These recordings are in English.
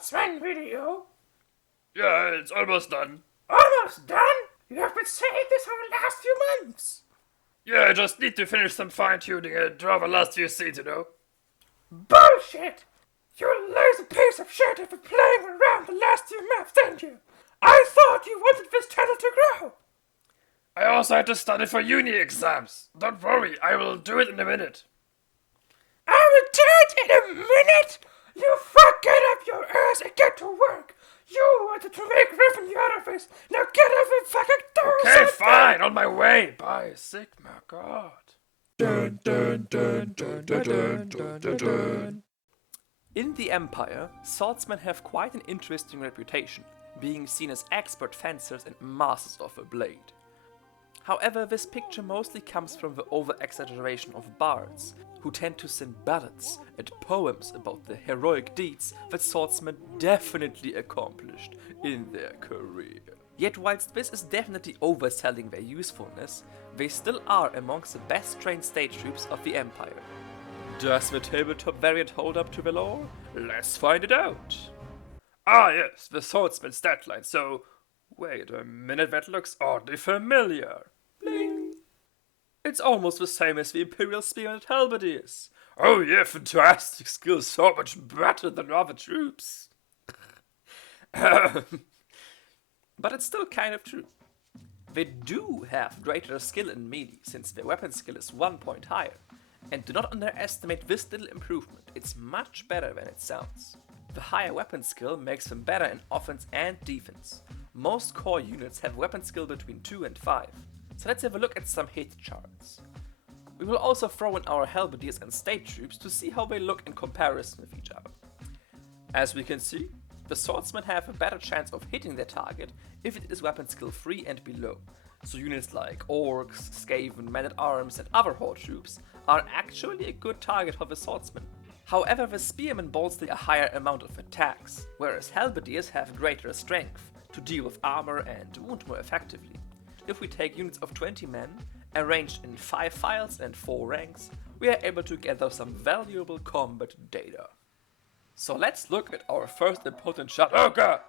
Swordsmen video? Yeah, it's almost done. Almost done? You have been saying this for the last few months. Yeah, I just need to finish some fine-tuning and draw the last few scenes, Bullshit! You lazy piece of shit have been playing around the last few months, didn't you? I thought you wanted this channel to grow. I also had to study for uni exams. Don't worry, I will do it in a minute. I will do it in a minute? You fucking up your ass and get to work. You wanted to make revenue out of this. Now get off and fucking do Okay, something. fine, on my way. Bye, Sigma, God. Dun, dun, dun, dun, dun, dun, dun, dun, dun. In the Empire, swordsmen have quite an interesting reputation, being seen as expert fencers and masters of a blade. However, this picture mostly comes from the over-exaggeration of bards, who tend to sing ballads and poems about the heroic deeds that swordsmen definitely accomplished in their career. Yet whilst this is definitely overselling their usefulness, they still are amongst the best trained stage troops of the Empire. Does the tabletop variant hold up to the lore? Let's find it out! Ah yes, the swordsman stat line, so... Wait a minute, that looks oddly familiar. Bling! It's almost the same as the Imperial Spearman at Halberdiers. Oh yeah, fantastic skill, so much better than other troops. But it's still kind of true. They do have greater skill in melee, since their weapon skill is 1 point higher. And do not underestimate this little improvement, it's much better than it sounds. The higher weapon skill makes them better in offense and defense. Most core units have weapon skill between 2 and 5. So let's have a look at some hit charts. We will also throw in our halberdiers and state troops to see how they look in comparison with each other. As we can see, the swordsmen have a better chance of hitting their target if it is weapon skill 3 and below. So units like orcs, skaven, men-at-arms and other horde troops are actually a good target for the swordsmen. However, the spearmen bolster a higher amount of attacks, whereas halberdiers have greater strength to deal with armor and wound more effectively. If we take units of 20 men, arranged in 5 files and 4 ranks, we are able to gather some valuable combat data. So let's look at our first important chart. Oh god,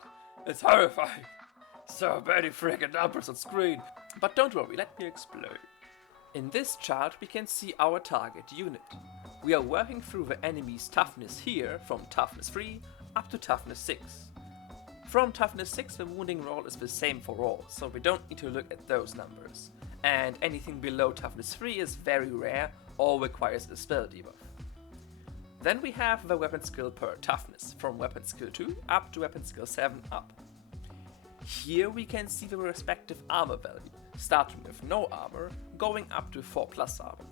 it's horrifying. So many friggin' numbers on screen. But don't worry, let me explain. In this chart we can see our target unit. We are working through the enemy's toughness here from toughness 3 up to toughness 6. From toughness 6 the wounding roll is the same for all, so we don't need to look at those numbers. And anything below toughness 3 is very rare or requires a spell debuff. Then we have the weapon skill per toughness, from weapon skill 2 up to weapon skill 7 up. Here we can see the respective armor value, starting with no armor, going up to 4+ armor.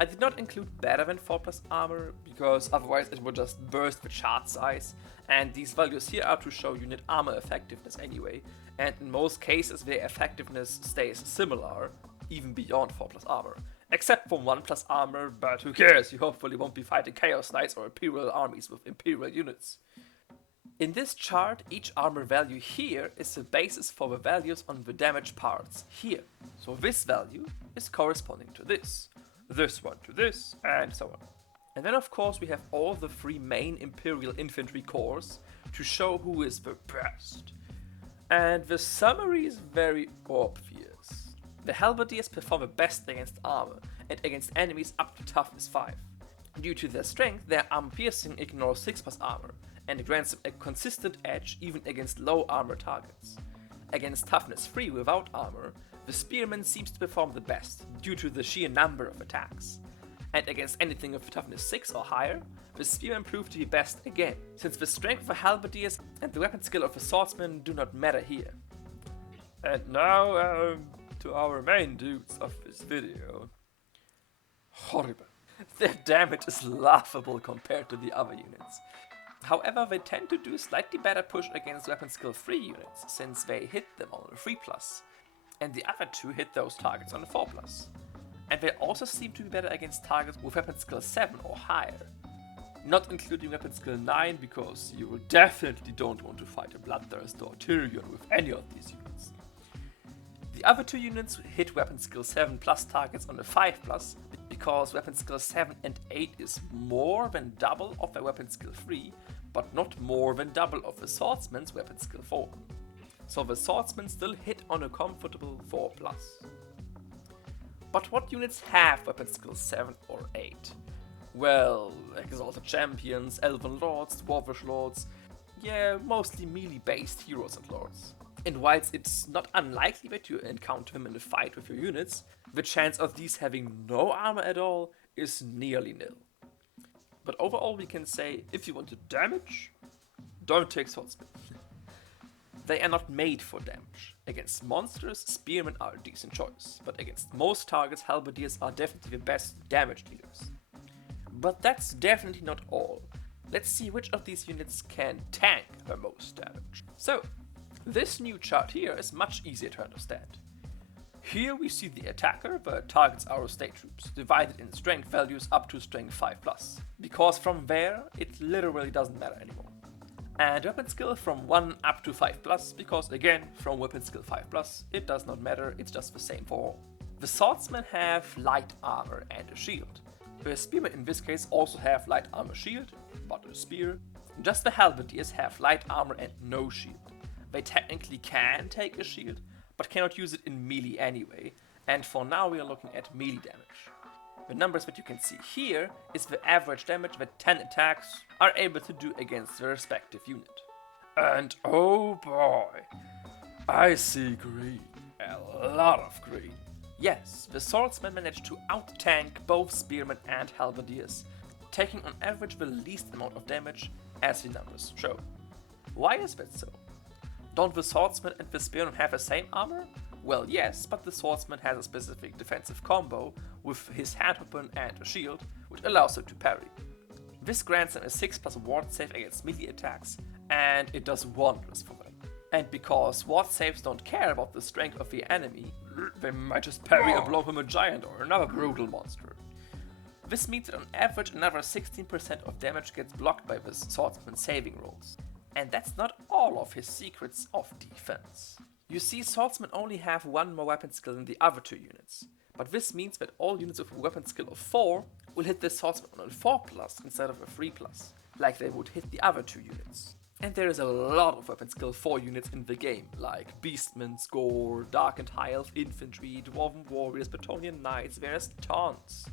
I did not include better than 4+ armor, because otherwise it would just burst the chart size, and these values here are to show unit armor effectiveness anyway, and in most cases their effectiveness stays similar, even beyond 4+ armor. Except for 1+ armor, but who cares, you hopefully won't be fighting Chaos Knights or Imperial armies with Imperial units. In this chart, each armor value here is the basis for the values on the damage parts here. So this value is corresponding to this one to this, and so on. And then of course we have all the 3 main Imperial infantry corps to show who is the best. And the summary is very obvious. The halberdiers perform the best against armor and against enemies up to toughness 5. Due to their strength, their armor piercing ignores 6+ armor and grants them a consistent edge even against low armor targets. Against toughness 3 without armor, the spearman seems to perform the best due to the sheer number of attacks. And against anything of toughness 6 or higher, the spearmen prove to be best again, since the strength of the halberdiers and the weapon skill of the swordsman do not matter here. And now, to our main dudes of this video. Horrible. Their damage is laughable compared to the other units. However, they tend to do a slightly better push against weapon skill 3 units, since they hit them on a 3+, and the other 2 hit those targets on a 4+. And they also seem to be better against targets with weapon skill 7 or higher. Not including weapon skill 9, because you definitely don't want to fight a Bloodthirster or Tyrion with any of these units. The other 2 units hit weapon skill 7+ targets on a 5+, because weapon skill 7 and 8 is more than double of their weapon skill 3, but not more than double of the Swordsman's weapon skill 4. So the Swordsmen still hit on a comfortable 4+. But what units have weapon skill 7 or 8? Well, Exalted Champions, Elven Lords, Dwarvish Lords, yeah, mostly melee-based heroes and lords. And whilst it's not unlikely that you encounter them in a fight with your units, the chance of these having no armor at all is nearly nil. But overall we can say, if you want to damage, don't take Swordsmen. They are not made for damage. Against monsters, spearmen are a decent choice, but against most targets, halberdiers are definitely the best damage dealers. But that's definitely not all. Let's see which of these units can tank the most damage. So, this new chart here is much easier to understand. Here we see the attacker that targets our state troops, divided in strength values up to strength 5+, because from there it literally doesn't matter anymore. And weapon skill from 1 up to 5+, because again, from weapon skill 5+, it does not matter, it's just the same for all. The swordsmen have light armor and a shield. The spearmen in this case also have light armor shield, but a spear. Just the halberdiers have light armor and no shield. They technically can take a shield, but cannot use it in melee anyway, and for now we are looking at melee damage. The numbers that you can see here is the average damage that 10 attacks are able to do against the respective unit. And oh boy, I see green. A lot of green. Yes, the swordsmen managed to out-tank both spearmen and halberdiers, taking on average the least amount of damage, as the numbers show. Why is that so? Don't the swordsman and the spearman have the same armor? Well, yes, but the swordsman has a specific defensive combo with his hand weapon and a shield, which allows him to parry. This grants him a 6+ ward save against melee attacks, and it does wonders for them. And because ward saves don't care about the strength of the enemy, they might just parry a blow from a giant or another brutal monster. This means that on average another 16% of damage gets blocked by the swordsman's saving rolls. And that's not all of his secrets of defense. You see, swordsmen only have one more weapon skill than the other two units, but this means that all units with a weapon skill of 4 will hit the swordsman on a 4+ instead of a 3+, like they would hit the other two units. And there is a lot of weapon skill 4 units in the game, like Beastmen, Score, Dark and High Elf Infantry, Dwarven Warriors, Bretonnian Knights, there's tons.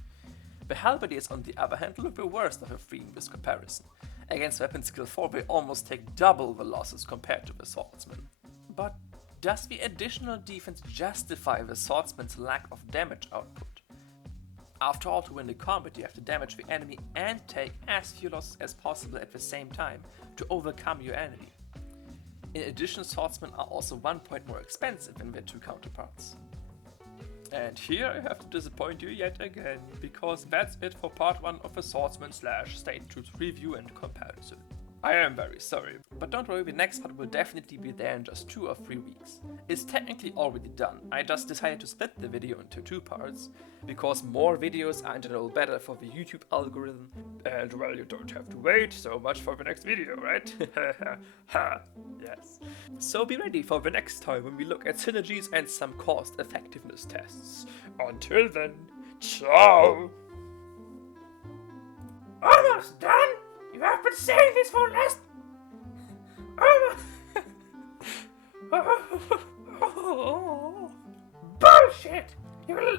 The halberdiers on the other hand look the worst of the three in this comparison. Against weapon skill 4 they almost take double the losses compared to the swordsman. But does the additional defense justify the swordsman's lack of damage output? After all, to win the combat you have to damage the enemy and take as few losses as possible at the same time to overcome your enemy. In addition, swordsmen are also 1 point more expensive than their two counterparts. And here I have to disappoint you yet again, because that's it for part 1 of the Swordsman / State Troops review and comparison. I am very sorry, but don't worry, the next part will definitely be there in just 2 or 3 weeks. It's technically already done, I just decided to split the video into 2 parts, because more videos are in general better for the YouTube algorithm, and well, you don't have to wait so much for the next video, right? Ha, yes. So be ready for the next time when we look at synergies and some cost effectiveness tests. Until then, ciao! Almost done? You have been saying this for last... Bullshit! You will...